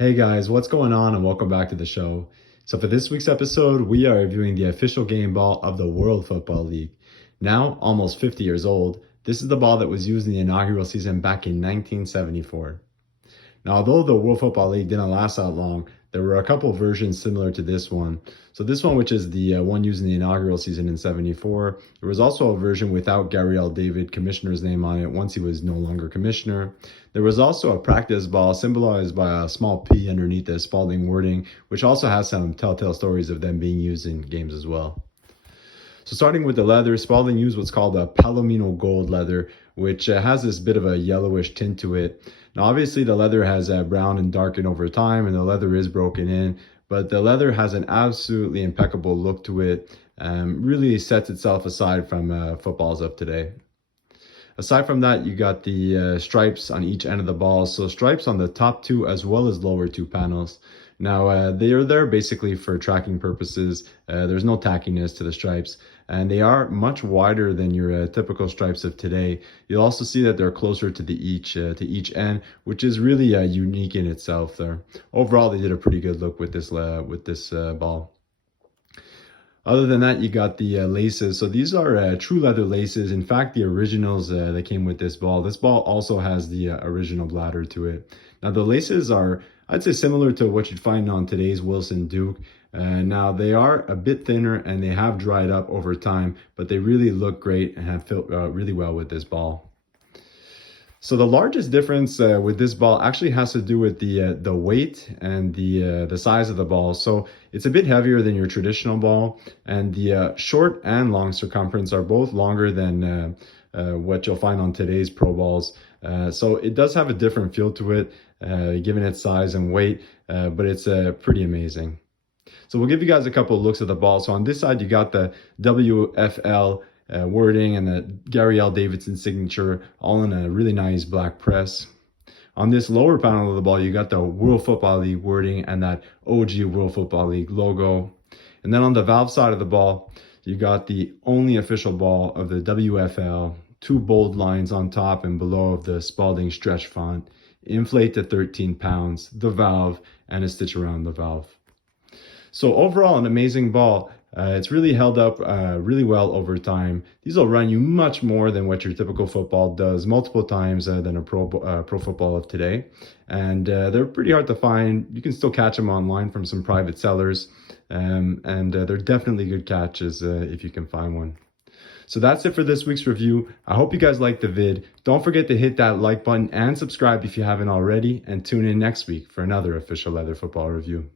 Hey guys, what's going on and welcome back to the show. So for this week's episode, we are reviewing the official game ball of the World Football League. Now, almost 50 years old, this is the ball that was used in the inaugural season back in 1974. Now, although the World Football League didn't last that long, there were a couple versions similar to this one. So this one, which is the one used in the inaugural season in 74, there was also a version without Gary L. David, commissioner's name on it, once he was no longer commissioner. There was also a practice ball symbolized by a small P underneath the Spalding wording, which also has some telltale stories of them being used in games as well. So starting with the leather, Spalding used what's called a Palomino gold leather, which has this bit of a yellowish tint to it. Now obviously the leather has brown and darkened over time, and the leather is broken in, but the leather has an absolutely impeccable look to it. Really sets itself aside from footballs of today. Aside from that, you got the stripes on each end of the ball. So stripes on the top two as well as lower two panels. Now, they are there basically for tracking purposes. There's no tackiness to the stripes, and they are much wider than your typical stripes of today. You'll also see that they're closer to each end, which is really unique in itself there. Overall, they did a pretty good look with this ball. Other than that, you got the laces. So these are true leather laces. In fact, the originals that came with this ball. This ball also has the original bladder to it. Now the laces are, I'd say, similar to what you'd find on today's Wilson Duke. Now they are a bit thinner and they have dried up over time, but they really look great and have fit really well with this ball. So the largest difference with this ball actually has to do with the weight and the size of the ball. So it's a bit heavier than your traditional ball, and the short and long circumference are both longer than what you'll find on today's pro balls. So it does have a different feel to it, given its size and weight, but it's pretty amazing. So we'll give you guys a couple of looks at the ball. So on this side, you got the WFL wording and the Gary L. Davidson signature, all in a really nice black press. On this lower panel of the ball, you got the World Football League wording and that OG World Football League logo. And then on the valve side of the ball, you got the only official ball of the WFL, two bold lines on top and below of the Spalding stretch font, inflate to 13 pounds, the valve, and a stitch around the valve. So overall, an amazing ball. It's really held up really well over time. These will run you much more than what your typical football does, multiple times than a pro football of today. And they're pretty hard to find. You can still catch them online from some private sellers. And they're definitely good catches if you can find one. So that's it for this week's review. I hope you guys liked the vid. Don't forget to hit that like button and subscribe if you haven't already. And tune in next week for another official leather football review.